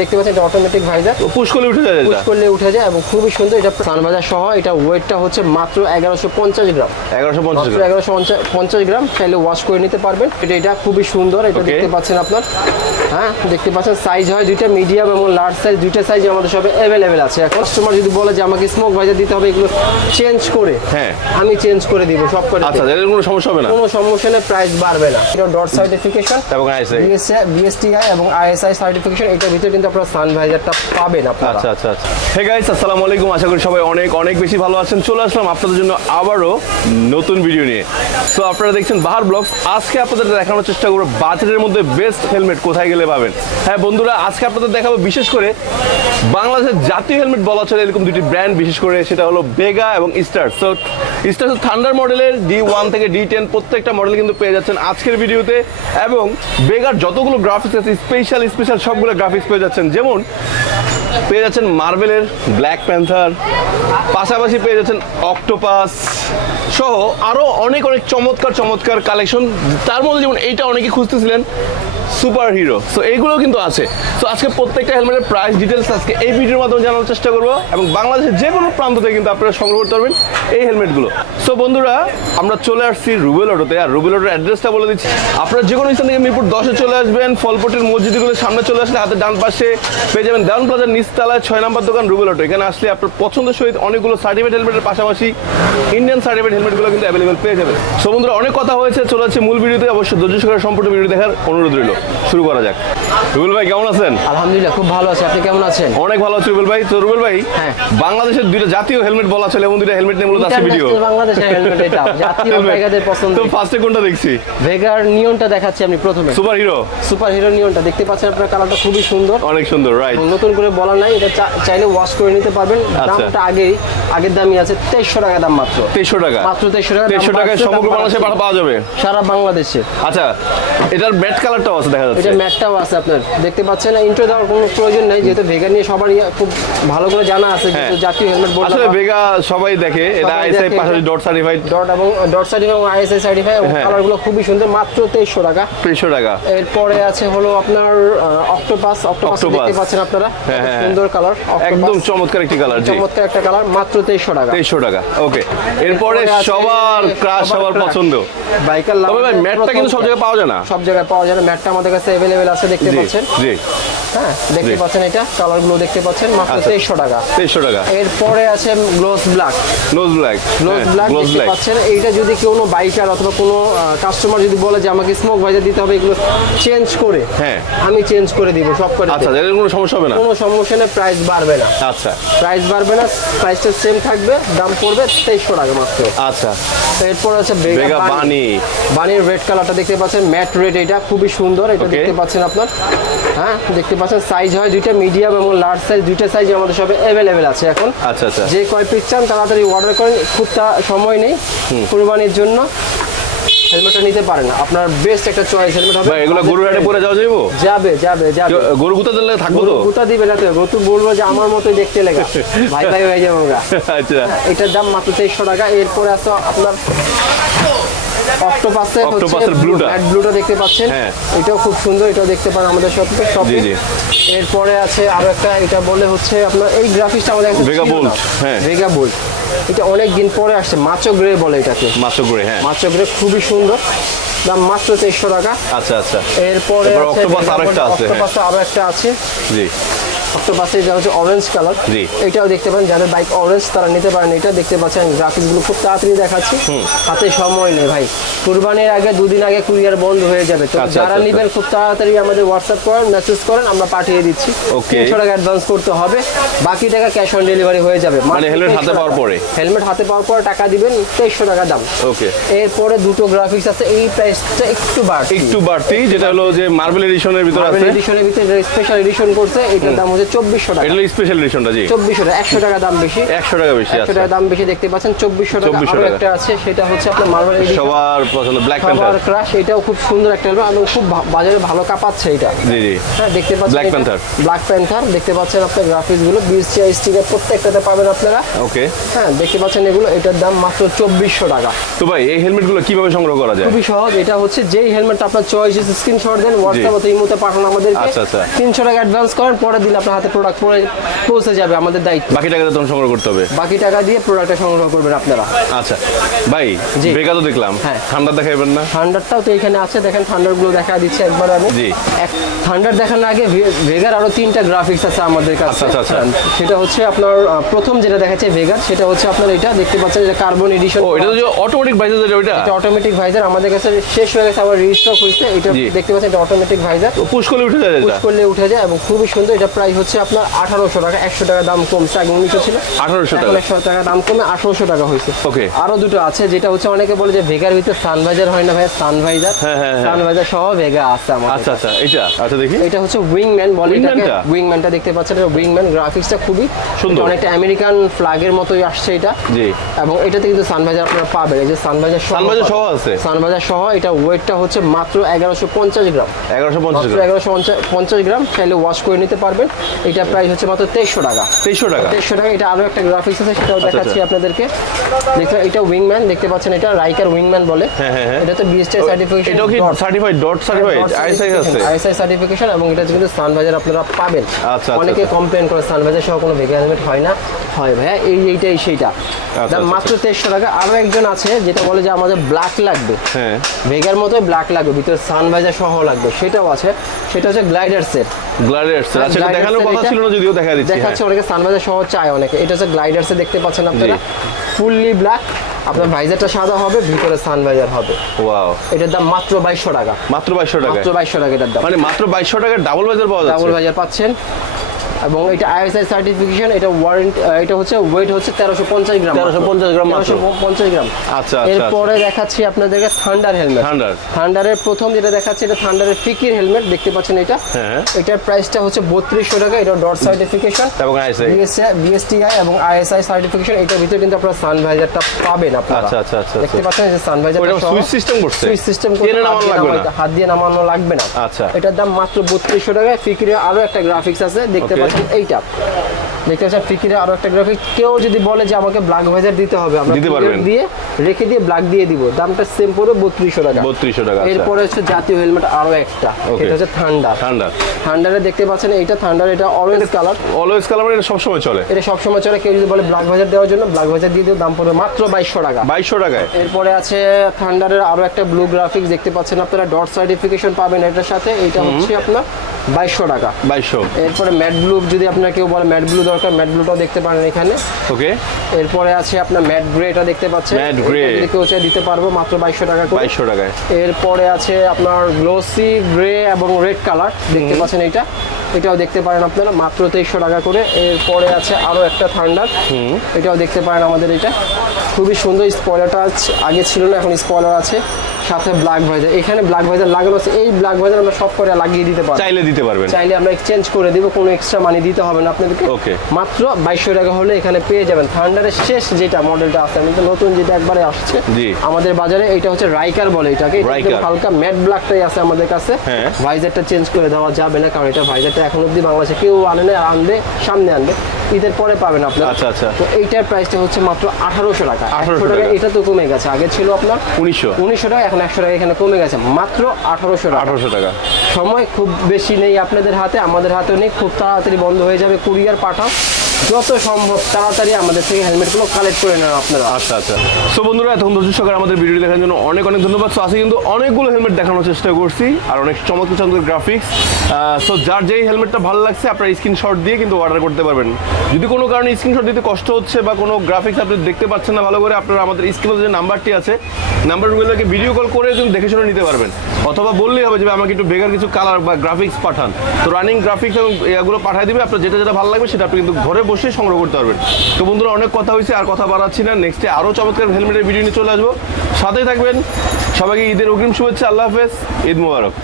দেখতে পাচ্ছেন এটা অটোমেটিক ভাইজার পুশ করলে উঠে যায় পুশ করলে উঠে যায় এবং খুবই সুন্দর এটা সানভাইজার সহ এটা ওয়েটটা হচ্ছে মাত্র এগারোশো পঞ্চাশ গ্রাম। এগারোশো পঞ্চাশ এগারোশো পঞ্চাশ গ্রাম চাইলে ওয়াশ করে নিতে পারবেন। এটা এটা খুবই সুন্দর এটা দেখতে পাচ্ছেন আপনার। হ্যাঁ দেখতে পাচ্ছেন সাইজ হয় দুইটা মিডিয়াম এবং লার্জ সাইজ দুইটা সাইজ আমাদের সবে অ্যাভেলেবেল আছে। এখন কাস্টমার যদি বলে যে আমাকে স্মোক ভাইজার দিতে হবে এগুলো চেঞ্জ করে হ্যাঁ। আমি চেঞ্জ করে দিব সব করে। আচ্ছা এর কোনো সমস্যা হবে না? কোনো সমস্যা নেই প্রাইস বাড়বে না। এটা ডট সার্টিফিকেশন এবং ISI বিএসটিআই এবং আইএসআই সার্টিফিকেশন এটার ভিতরে কিন্তু আপনারা সান ভাইজারটা পাবেন আপনারা। আচ্ছা আচ্ছা আচ্ছা। হে গাইস আসসালামু আলাইকুম। আশা করি সবাই অনেক অনেক বেশি ভালো আছেন। চলে আসলাম আপনাদের জন্য আবারও নতুন ভিডিও নিয়ে। আপনারা দেখছেন বাহার ব্লগস। আজকে আপনাদের দেখানোর চেষ্টা বাজেটের মধ্যে বেস্ট হেলমেট কোথায় গেলে পাবেন। হ্যাঁ বন্ধুরা, আজকে আপনাদের দেখাবো বিশেষ করে বাংলাদেশের জাতীয় হেলমেট বলা চলে এরকম দুটি ব্র্যান্ড বিশেষ করে সেটা হলো বেগা এবং স্টার তো স্টার থান্ডার মডেলের ডি ওয়ান থেকে ডি টেন প্রত্যেকটা মডেল কিন্তু পেয়ে যাচ্ছেন আজকের ভিডিওতে এবং বেগার যতগুলো গ্রাফিক্স আছে স্পেশাল স্পেশাল সবগুলো গ্রাফিক্স পেয়ে যাচ্ছেন যেমন পেয়ে যাচ্ছেন মার্বেলের ব্ল্যাক প্যান্থার, পাশাপাশি পেয়ে যাচ্ছেন অক্টোপাস সহ আরও অনেক অনেক চমৎকার চমৎকার কালেকশন তার মধ্যে যেমন এইটা অনেকে খুঁজতেছিলেন সুপার হিরো সো এইগুলো কিন্তু আছে। তো আজকে প্রত্যেকটা হেলমেটের প্রাইস ডিটেলস আজকে এই ভিডিওর মাধ্যমে জানার চেষ্টা করব এবং বাংলাদেশের যে কোনো প্রান্ত থেকে কিন্তু আপনারা সংগ্রহ করতে পারবেন এই হেলমেটগুলো সো বন্ধুরা, আমরা চলে আসছি রুবেল অটোতে। আর রুবেল অটোর অ্যাড্রেসটা বলে দিচ্ছি। আপনারা যে কোনো স্থান থেকে মিরপুর দশে চলে আসবেন ফলপটির মসজিদগুলোর সামনে চলে আসলে হাতে ডান পাশে পেয়ে যাবেন দেওয়ান প্লাজার নিচতলায় ছয় নম্বর দোকান রুবেল অটো। এখানে আসলে আপনার পছন্দ সহিত অনেকগুলো সার্টিফিকেট হেলমেটের পাশাপাশি ইন্ডিয়ান সার্টিফিকেট হেলমেটগুলো কিন্তু অ্যাভেলেবেল পেয়ে যাবে সমুদ্র অনেক কথা হয়েছে, চলে মূল ভিডিওতে। অবশ্যই ধৈর্য সহকারে সম্পূর্ণ ভিডিও দেখার অনুরোধ রইল। শুরু করা যাক। রুবেল ভাই কেমন আছেন? আলহামদুলিল্লাহ খুব ভালো আছে। আপনি কেমন আছেন? অনেক ভালো আছে রুবেল ভাই। তো রুবেল ভাই হ্যাঁ। বাংলাদেশের দুইটা জাতীয় হেলমেট বলা চলে এবং দুইটা হেলমেট নিয়ে মূলত আছে ভিডিও বাংলাদেশের হেলমেট এটা জাতীয় ভেগাদের পছন্দ। তো ফার্স্টে কোনটা দেখছি? ভেগার নিয়নটা দেখাচ্ছি আমি প্রথমে। সুপার হিরো সুপার হিরো নিয়নটা দেখতে পাচ্ছেন আপনার কালারটা খুবই সুন্দর। অনেক সুন্দর রাইট নতুন করে বলা নাই এটা চাইলে ওয়াশ করে নিতে পারবেন। আচ্ছা। দামটা আগেই আগের দামই আছে তেইশশো টাকা দাম মাত্র। তেইশশো টাকা? মাত্র তেইশশো টাকা তেইশশো টাকায় সমগ্র বাংলাদেশে। পাওয়া যাবে? সারা বাংলাদেশে। আচ্ছা এটার ব্যাট কালারটাও আছে দেখা যাচ্ছে। এটা ম্যাটটাও আছে আপনার। দেখতে পাচ্ছেন ইন্ট্রো দেওয়ার কোনো প্রয়োজন নেই যেহেতু ভেগা নিয়ে সবারই খুব ভালো করে জানা আছে যেহেতু হ্যাঁ। জাতীয় হেলমেট আসলে ভেগা সবাই দেখে এটা আইএসআই পাশাপাশি ডট সার্টিফাইড ডট এবং ডট সার্টিফাই এবং আইএসআই সার্টিফাই হ্যাঁ। কালারগুলো খুবই সুন্দর মাত্র তেইশশো টাকা। তেইশশো টাকা। এরপরে আছে হলো আপনার অক্টোপাস অক্টোপাস। দেখতে পাচ্ছেন আপনারা হ্যাঁ, হ্যাঁ, সুন্দর কালার একদম চমৎকার একটি কালার জি। চমৎকার একটা কালার মাত্র তেইশশো টাকা। তেইশশো টাকা ওকে এরপরে সবার ক্রাশ সবার পছন্দ। বাইকার তবে ভাই ম্যাটটা কিন্তু সব জায়গায় পাওয়া যায় না। সব জায়গায় পাওয়া যায় না। ম্যাটটা আমাদের কাছে অ্যাভেলেবেল আছে দেখতে পাচ্ছেন। জি। হ্যাঁ দেখতে পাচ্ছেন এটা কালারগুলো দেখতে পাচ্ছেন মাত্র আচ্ছা। তেইশশো টাকা। তেইশশো টাকা। এরপরে আছে gloss black nose black gloss black দেখতে পাচ্ছেন। এইটা যদি কোনো বাইকার অথবা কোনো কাস্টমার যদি বলে যে আমাকে স্মোক ভাইজার দিতে হবে এগুলো চেঞ্জ করে হ্যাঁ। আমি চেঞ্জ করে দিব সব করে আচ্ছা এর কোনো সমস্যা হবে না। কোনো সমস্যা নেই প্রাইস বাড়বে না। আচ্ছা। প্রাইস বাড়বে না প্রাইসটা সেম থাকবে দাম পড়বে তেইশশো টাকা মাত্র। আচ্ছা। তো এরপর আছে বেগা বানি বানির রেড কালারটা দেখতে পাচ্ছেন ম্যাট রেড এটা খুবই সুন্দর এটা দেখতে পাচ্ছেন আপনার। হ্যাঁ দেখতে পাচ্ছেন সাইজ হয় দুইটা মিডিয়াম এবং লার্জ সাইজ দুইটা সাইজ আমাদের সবে অ্যাভেলেবেল আছে এখন। আচ্ছা আচ্ছা। যে কয় পিস চান তাড়াতাড়ি অর্ডার করেন খুব তা- সময় নেই কুরবানির জন্য। হেলমেটটা নিতে পারেন আপনার বেস্ট একটা চয়েস হেলমেট হবে ভাই এগুলো গরুর হাটে পরে যাওয়া যাইবো যাবে যাবে যাবে গরু গুতা দিলে থাকব তো গুতা দিবে না তো গতু বলব যে আমার মতোই দেখতে লেগে ভাই ভাই হয়ে যাব আমরা আচ্ছা এটার দাম মাত্র তেইশশো টাকা এরপরে আছে আপনার অক্টোপাসের অক্টোপাসের ব্লুটা। ম্যাট ব্লুটা দেখতে পাচ্ছেন হ্যাঁ। এটাও খুব সুন্দর এটাও দেখতে পারেন আমাদের জি, জি। এরপরে আছে আরও একটা এটা বলে হচ্ছে আপনার এই গ্রাফিক্সটা আমাদের একটা Bolt, না। হ্যাঁ। Vega Bolt। এটা অনেক দিন পরে আসছে মাচো গ্রে বলে এটাকে মাত্র গ্রে হ্যাঁ মাচো গ্রে খুবই সুন্দর দাম মাত্র তেইশশো টাকা। আচ্ছা আচ্ছা। এরপরে আরেকটা আছে, হ্যাঁ। অক্টোপাস আরও একটা আছে। জি। অক্টোপাসে এটা হচ্ছে অরেঞ্জ কালার। এটাও দেখতে পারেন যাদের বাইক অরেঞ্জ তারা নিতে পারেন এটা। দেখতে পাচ্ছেন গ্রাফিক্সগুলো খুব তাড়াতাড়ি দেখাচ্ছি। হাতে সময় নেই ভাই। কুরবানির আগে দুদিন আগে কুরিয়ার বন্ধ হয়ে যাবে। তো আচ্ছা, যারা আচ্ছা, নিবেন খুব তাড়াতাড়ি আমাদের হোয়াটসঅ্যাপ করেন মেসেজ করেন আমরা পাঠিয়ে দিচ্ছি. তিনশো টাকা অ্যাডভান্স করতে হবে। বাকি টাকা ক্যাশ অন ডেলিভারি হয়ে যাবে। মানে helmet হাতে পাওয়ার পরে? হেলমেট হাতে পাওয়ার পরে টাকা দিবেন তেইশশো টাকা দাম। ওকে এরপরে দুটো গ্রাফিক্স আছে এই প্রাইসটা একটু বাড়তি। একটু বাড়তি যেটা হলো যে মার্বেল এডিশনের ভিতর মার্বেল আছে। এডিশনের ভিতরে স্পেশাল এডিশন করছে এটার দাম হচ্ছে চব্বিশশো টাকা। এটা স্পেশাল এডিশনটা জি। চব্বিশশো টাকা একশো টাকা দাম বেশি। একশো টাকা বেশি একশো টাকা দাম বেশি দেখতে পাচ্ছেন চব্বিশশো টাকা। আরও একটা আছে সেটা হচ্ছে আপনার মার্বেল সবার পছন্দ ব্ল্যাক প্যান্থার ক্রাশ এটাও খুব সুন্দর একটা অ্যালবাম এবং খুব বাজারে ভালো কাঁপাচ্ছে এটা। জি জি। হ্যাঁ দেখতে পাচ্ছেন Black Panther। ব্ল্যাক প্যান্থার দেখতে পাচ্ছেন আপনার গ্রাফিক্সগুলো বিএসটিআই স্টিকার প্রত্যেকটাতে পাবেন আপনারা। ওকে হ্যাঁ দেখতে পাচ্ছেন এগুলো এটার দাম মাত্র চব্বিশশো টাকা। তো ভাই এই হেলমেটগুলো কীভাবে সংগ্রহ করা যায়? খুবই সহজ এটা হচ্ছে যেই হেলমেট আপনার চয়েস স্ক্রিনশট দেন হোয়াটসঅ্যাপ অথবা ইমোতে পাঠান আমাদেরকে। আচ্ছা, আচ্ছা। তিনশো টাকা অ্যাডভান্স করেন পরের দিন আপনার হাতে প্রোডাক্ট পরে পৌঁছে যাবে আমাদের দায়িত্ব। বাকি টাকা তখন সংগ্রহ করতে হবে। বাকি টাকা দিয়ে প্রোডাক্টটা সংগ্রহ করবেন আপনারা। আচ্ছা। ভাই জি। বেগা তো দেখলাম। হ্যাঁ। ঠান্ডা দেখাইবেন না। থান্ডারটাও তো এখানে আছে দেখেন থান্ডারগুলো দেখা দিচ্ছে একবার আমি। জি। ঠান্ডার দেখানোর আগে ভেগার আরও তিনটা গ্রাফিক্স আছে আমাদের কাছে। আচ্ছা, আচ্ছা, আচ্ছা। হ্যাঁ, সেটা হচ্ছে আপনার প্রথম যেটা দেখাচ্ছে ভেগার সেটা হচ্ছে আপনার এটা দেখতে পাচ্ছেন এটা কার্বন এডিশন ও এটা তো যে অটোমেটিক বাইসেস এটা এটা অটোমেটিক ভাইজার আমাদের কাছে শেষ হয়ে গেছে আবার রিস্টক হয়েছে। এটা। দেখতে পাচ্ছেন এটা অটোমেটিক ভাইজার পুশ করলে উঠে যায় পুশ করলে উঠে যায় এবং খুবই সুন্দর এটা প্রাইস হচ্ছে আপনার আঠারোশো টাকা একশো টাকা দাম কমছে আগে উনিশশো ছিল 1800 এখন টাকা। একশো টাকা দাম কমে আঠারোশো টাকা হয়েছে Okay. আরও দুটো আছে যেটা হচ্ছে অনেকে বলে যে ভেগার ভিতরে সানভাইজার হয় না ভাই সানভাইজার হ্যাঁ, হ্যাঁ, হ্যাঁ। সানভাইজার সহ ভেগা আছে আমাদের আচ্ছা আচ্ছা এটা আচ্ছা দেখি এটা হচ্ছে উইংম্যান বলে এটাকে উইংম্যানটা দেখতে পাচ্ছেন এটা উইংম্যান গ্রাফিক্সটা খুবই সুন্দর। অনেকটা আমেরিকান ফ্ল্যাগের মতোই আসছে এটা জি। এবং এটাতে কিন্তু সানভাইজার আপনারা পাবেন এই যে সানভাইজার সহ পাবেন। সহ আছে? সানভাইজার সহ এটা ওয়েটটা হচ্ছে মাত্র এগারোশো পঞ্চাশ গ্রাম এগারোশো পঞ্চাশ এগারোশো পঞ্চাশ গ্রাম চাইলে ওয়াশ করে নিতে পারবেন এটা প্রাইস হচ্ছে মাত্র তেইশশো টাকা। তেইশশো টাকা। তেইশশো টাকা এটা আরও একটা গ্রাফিক্স আছে সেটাও আচ্ছা, দেখাচ্ছি আপনাদেরকে। দেখতে এটা উইংম্যান দেখতে পাচ্ছেন এটা রাইকার উইংম্যান বলে। হ্যাঁ, হ্যাঁ, হ্যাঁ। এটা তো বিএসটি সার্টিফিকেশন এটাও কি সার্টিফাইড ডট সার্টিফাইড আইএসআই আছে। আইএসআই সার্টিফিকেশন এবং এটা কিন্তু সানভাইজার আপনারা পাবেন। আচ্ছা, অনেকে আচ্ছা। কমপ্লেন করে সানভাইজার সহ কোনো ভেগা হেলমেট হয় না। হয় ভাইয়া এই এইটাই সেইটা। আচ্ছা, আচ্ছা। মাত্র তেইশশো টাকা। আরও একজন আছে যেটা বলে যে আমাদের ব্ল্যাক লাগবে। হ্যাঁ। ভেগার মতোই ব্ল্যাক লাগবে ভিতরে সানভাইজার সহ লাগবে সেটাও আছে। সেটা হচ্ছে গ্লাইডার্সের গ্লাডিয়ার্স আচ্ছা এটা দেখানোর কথা ছিল না যদিও দেখা দিচ্ছি হ্যাঁ। অনেকে সানভাইজার সহ চায় অনেকে। এটা হচ্ছে গ্লাইডার্সে দেখতে পাচ্ছেন আপনারা। ফুললি ব্ল্যাক আপনার ভাইজারটা সাদা হবে ভিতরে সানভাইজার হবে। ওয়াও এটার দাম মাত্র বাইশশো টাকা। মাত্র বাইশশো টাকা মাত্র টাকা এটার দাম। মানে মাত্র বাইশশো টাকা ডাবল বাজার পাওয়া ডাবল বাজার পাচ্ছেন। এবং এটা আইএসআই সার্টিফিকেশন এটা ওয়ারেন্ট এটা হচ্ছে ওয়েট হচ্ছে তেরোশো পঞ্চাশ গ্রাম 1350 গ্রাম মাত্র। তেরোশো পঞ্চাশ গ্রাম। আচ্ছা, আচ্ছা, এরপরে দেখাচ্ছি আপনাদেরকে থান্ডার হেলমেট Thunder। থান্ডারের প্রথম যেটা দেখাচ্ছে এটা থান্ডারের ফিকির হেলমেট দেখতে পাচ্ছেন এটা? হ্যাঁ। এটার প্রাইসটা হচ্ছে বত্রিশশো টাকা এটা ডট সার্টিফিকেশন এবং ISI বিএসটিআই এবং আইএসআই সার্টিফিকেশন এটার ভিতরে কিন্তু আপনারা সানভাইজারটা পাবেন আপনারা। আচ্ছা, আচ্ছা, আচ্ছা, দেখতে আচ্ছা। পাচ্ছেন যে সানভাইজার ওইটা সুইচ সিস্টেম করছে? সুইচ সিস্টেম টেনে নামানো লাগবে না? হাত দিয়ে নামানো লাগবে না। আচ্ছা। এটার দাম মাত্র বত্রিশশো টাকায় ফিকিরে আরও একটা গ্রাফিক্স আছে দেখতে এইটা। দেখতে পাচ্ছেন ফিকিরে আরও একটা গ্রাফিক্স কেউ যদি বলে যে আমাকে ব্ল্যাক ভাইজার দিতে হবে আমরা দিতে পারবেন। দিয়ে রেখে দিয়ে ব্ল্যাক দিয়ে দিব। দামটা সেম পড়বে বত্রিশশো টাকা। বত্রিশশো টাকা আচ্ছা। এরপরে হচ্ছে জাতীয় হেলমেট আরও একটা। এটা হচ্ছে থান্ডার ঠান্ডা থান্ডারে দেখতে পাচ্ছেন এইটা থান্ডার এটা অরেঞ্জ কালার অলওয়েজ কালার এটা সবসময় চলে। এটা সবসময় চলে। কেউ যদি বলে ব্ল্যাক ভাইজার দেওয়ার জন্য ব্ল্যাক ভাইজার দিয়ে দাম পড়বে মাত্র বাইশশো টাকা। বাইশশো টাকায়। এরপরে আছে থান্ডারের আরও একটা ব্লু গ্রাফিক্স দেখতে পাচ্ছেন আপনারা ডট সার্টিফিকেশন পাবেন এটার সাথে। এটা হচ্ছে আপনার বাইশশো টাকা। বাইশশো। এরপরে ম্যাট ব্লু যদি আপনার কেউ বলে ম্যাট ব্লু দরকার ম্যাট ব্লুটাও দেখতে পারেন এখানে। ওকে। এরপরে আছে আপনার ম্যাট গ্রে এটা দেখতে পাচ্ছেন। grey। এটা যদি কেউ চায় দিতে পারব মাত্র বাইশশো টাকা করে। বাইশশো টাকায়। এরপরে আছে আপনার গ্লোসি গ্রে এবং রেড কালার। দেখতে পাচ্ছেন এটা। এটাও দেখতে পারেন আপনারা মাত্র তেইশশো টাকা করে। এরপরে আছে আরও একটা থান্ডার। এটাও দেখতে পারেন আমাদের এটা। খুবই সুন্দর স্পয়লারটা আগে ছিল না এখন স্পয়লার আছে। সাথে ব্ল্যাক ভাইজার এখানে ব্ল্যাক ভাইজার লাগানো আছে। এই ব্ল্যাক ভাইজার আমরা সব করে লাগিয়ে দিতে পারি চাইলে দিতে পারবেন। চাইলে আমরা এক্সচেঞ্জ করে দিব কোনো এক্সট্রা মানি দিতে হবে না আপনাদেরকে। Okay. মাত্র বাইশশো টাকা হলে এখানে পেয়ে যাবেন। থান্ডারের শেষ যেটা মডেলটা আছে আমি তো নতুন যেটা একবারে আসছে। জি। আমাদের বাজারে এটা হচ্ছে রাইকার বলে এটাকে। হালকা ম্যাট ব্ল্যাকটাই আছে আমাদের কাছে। হ্যাঁ। ভাইজারটা চেঞ্জ করে দেওয়া যাবে না কারণ এটা ভাইজারটা এখন অব্দি বাংলাদেশে কেউ আনে না আনবে সামনে আনবে। ঈদের পরে পাবেন আপনার। আচ্ছা, আচ্ছা। তো এইটার প্রাইসটা হচ্ছে মাত্র আঠারোশো টাকা। আঠারোশো টাকা। এটা তো কমে গেছে। আগে ছিল আপনার উনিশশো। উনিশশো টাকা এখন একশো টাকা এখানে কমে গেছে। মাত্র আঠারোশো টাকা। আঠারোশো টাকা। সময় খুব বেশি নেই আপনাদের হাতে আমাদের হাতেও নেই খুব তাড়াতাড়ি বন্ধ হয়ে যাবে। কুরিয়ার পাঠাও। যত সম্ভব তাড়াতাড়ি আমাদের থেকে হেলমেটগুলো কালেক্ট করে নেন আপনারা। আচ্ছা আচ্ছা। সো বন্ধুরা, এতক্ষণ ধৈর্য আমাদের ভিডিও দেখার জন্য অনেক অনেক ধন্যবাদ। সো আজকে কিন্তু অনেকগুলো হেলমেট দেখানোর চেষ্টা করছি আর অনেক চমৎকার চমৎকার গ্রাফিক্স সো যার যেই হেলমেটটা ভালো লাগছে, আপনারা স্ক্রিনশট দিয়ে কিন্তু অর্ডার করতে পারবেন। যদি কোনো কারণে স্ক্রিনশট দিতে কষ্ট হচ্ছে বা কোনো গ্রাফিক্স আপনি দেখতে পাচ্ছেন না ভালো করে, আপনারা আমাদের স্ক্রিনে যে নাম্বারটি আছে নাম্বারগুলোকে ভিডিও কল করে কিন্তু দেখে শুনে নিতে পারবেন। অথবা বললেই হবে যে আমাকে একটু বেগার কিছু কালার বা গ্রাফিক্স পাঠান। তো রানিং গ্রাফিক্স এবং এগুলো পাঠিয়ে দিবে। আপনার যেটা যেটা ভালো লাগবে, সেটা আপনি কিন্তু ঘরে বসে সংগ্রহ করতে পারবেন। তো বন্ধুরা, অনেক কথা হয়েছে, আর কথা বাড়াচ্ছি না। নেক্সটে আরও চমৎকার হেলমেটের ভিডিও নিয়ে চলে আসব। সাথেই থাকবেন। সবাইকে ঈদের অগ্রিম শুভেচ্ছা, আল্লাহ হাফেজ, ঈদ মুবারক।